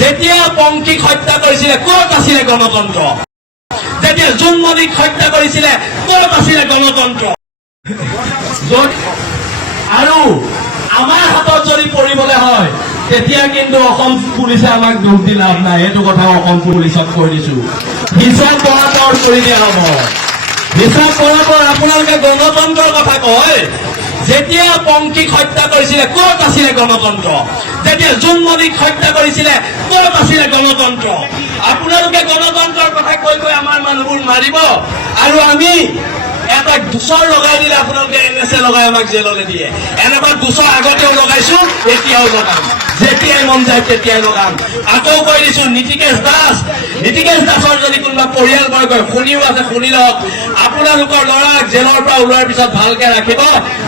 যেতিয়া পংকীক হত্যা কৰিছিলে ক'ত আছিলে গণতন্ত্ৰ? যেতিয়া জোনমণিক হত্যা কৰিছিলে ক'ত আছিলে গণতন্ত্ৰ? আৰু আমাৰ হাতত যদি পৰিবলৈ হয় তেতিয়া কিন্তু অসম পুলিচে আমাক দোষ দি লাভ নাই। এইটো কথা অসম পুলিচক কৈ দিছো। হিচাপ বৰাবৰ কৰি দিয়া হ'ব। হিচাপ বৰাবৰ আপোনালোকে গণতন্ত্ৰৰ কথা কয়। যেতিয়া পংকীক হত্যা কৰিছিলে ক'ত আছিলে গণতন্ত্ৰ? যেতিয়া জোনমণিক হত্যা কৰিছিলে ক'ত আছিলে গণতন্ত্ৰ? আপোনালোকে গণতন্ত্ৰৰ কথা কৈ কৈ আমাৰ মানুহবোৰ মাৰিব আৰু আমি এটা গোচৰ লগাই দিলে আপোনালোকে NSA লগাই আমাক জেললৈ দিয়ে। এনেকুৱা গোচৰ আগতেও লগাইছো, এতিয়াও লগাম। যেতিয়াই মন যায় তেতিয়াই লগাম। আকৌ কৈ দিছো, নীতিকেশ দাসৰ যদি কোনোবা পৰিয়ালবৰ্গই শুনিও আছে শুনি লওক। আপোনালোকৰ ল'ৰাক জেলৰ পৰা ওলোৱাৰ পিছত ভালকে ৰাখিব।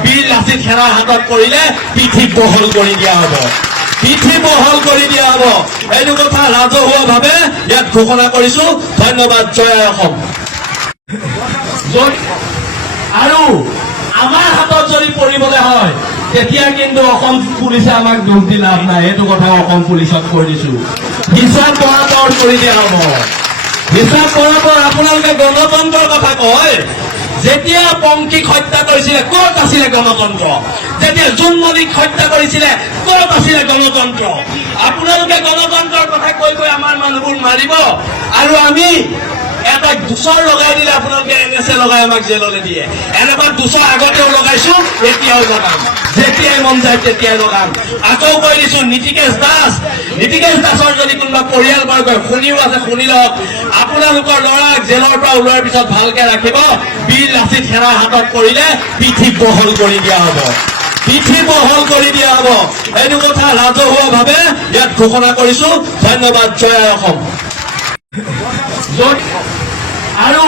বীৰ লাচিত সেনাৰ হাতত পৰিলে পিঠি বহল কৰি দিয়া হ'ব। পিঠি বহল কৰি দিয়া হ'ব। এইটো কথা ৰাজহুৱাভাৱে ইয়াত ঘোষণা কৰিছো। ধন্যবাদ। জয় অসম। আৰু আমাৰ হাতত যদি পৰিবলৈ হয় তেতিয়া কিন্তু অসম পুলিচে আমাক দোষ দি লাভ নাই। এইটো কথা অসম পুলিচক কৈ দিছো। হিচাপ বৰাবৰ কৰি দিয়া হ'ব। হিচাপ বৰাবৰ আপোনালোকে গণতন্ত্ৰৰ কথা কয়। যেতিয়া পংকীক হত্যা কৰিছিলে ক'ত আছিলে গণতন্ত্ৰ? যেতিয়া জোনমণিক হত্যা কৰিছিলে ক'ত আছিলে গণতন্ত্ৰ? আপোনালোকে গণতন্ত্ৰৰ কথা কৈ কৈ আমাৰ মানুহবোৰ মাৰিব আৰু আমি এটা গোচৰ লগাই দিলে আপোনালোকে NSA লগাই আমাক জেললৈ দিয়ে। এনেকুৱা গোচৰ আগতেও লগাইছো, এতিয়াও লগাম। যেতিয়াই মন যায় তেতিয়াই লগাম। আকৌ কৈ দিছো, নীতিকেশ দাসৰ যদি কোনোবা পৰিয়ালবৰ্গই শুনিও আছে শুনি লওক। আপোনালোকৰ ল'ৰাক জেলৰ পৰা ওলোৱাৰ পিছত ভালকে ৰাখিব। বীৰ লাচিত সেনাৰ হাতত পৰিলে পিঠি বহল কৰি দিয়া হ'ব। পিঠি বহল কৰি দিয়া হ'ব। এইটো কথা ৰাজহুৱাভাৱে ইয়াত ঘোষণা কৰিছো। ধন্যবাদ। জয় অসম। আৰু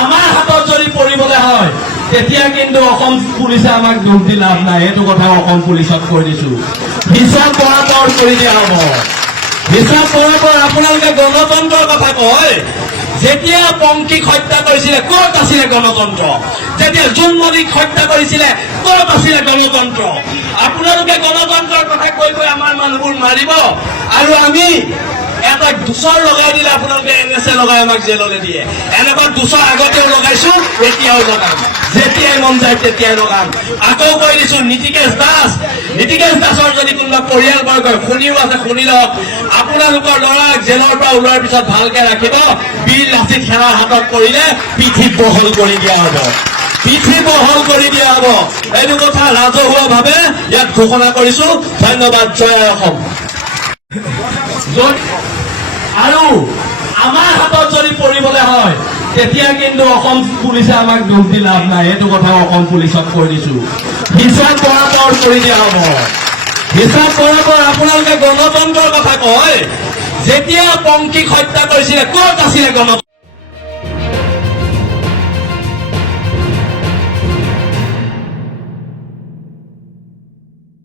আমাৰ হাতত যদি পৰিবলৈ হয় তেতিয়া কিন্তু অসম পুলিচে আমাক দোষ দি লাভ নাই। এইটো কথা অসম পুলিচক কৈ দিছো। হিচাপ বৰাবৰ কৰি দিয়া হ'ব। হিচাপ বৰাবৰ আপোনালোকে গণতন্ত্ৰৰ কথা কয়। যেতিয়া পংকীক হত্যা কৰিছিলে ক'ত আছিলে গণতন্ত্ৰ? যেতিয়া জোনমণিক হত্যা কৰিছিলে ক'ত আছিলে গণতন্ত্ৰ? আপোনালোকে গণতন্ত্ৰৰ কথা কৈ কৈ আমাৰ মানুহবোৰ মাৰিব আৰু আমি এটা গোচৰ লগাই দিলে আপোনালোকে NSA লগাই আমাক জেললৈ দিয়ে। এনেকুৱা গোচৰ আগতেও লগাইছো, এতিয়াও লগাম। যেতিয়াই মন যায় তেতিয়াই লগাম। আকৌ কৈ দিছো, নীতিকেশ দাসৰ যদি কোনোবা পৰিয়ালবৰ্গই শুনিও আছে শুনি লওক। আপোনালোকৰ ল'ৰাক জেলৰ পৰা ওলোৱাৰ পিছত ভালকে ৰাখিব। বীৰ লাচিত সেনাৰ হাতত পৰিলে পিঠি বহল কৰি দিয়া হ'ব। পিঠি বহল কৰি দিয়া হ'ব। এইটো কথা ৰাজহুৱাভাৱে ইয়াত ঘোষণা কৰিছো। ধন্যবাদ। জয় অসম। আৰু আমাৰ হাতত যদি পৰিবলৈ হয় তেতিয়া কিন্তু অসম পুলিচে আমাক দোষ দি লাভ নাই। এইটো কথা অসম পুলিচক কৈ দিছো। হিচাপ বৰাবৰ কৰি দিয়া হ'ব। হিচাপ বৰাবৰ আপোনালোকে গণতন্ত্ৰৰ কথা কয়। যেতিয়া পংকীক হত্যা কৰিছিলে ক'ত আছিলে গণতন্ত্ৰ?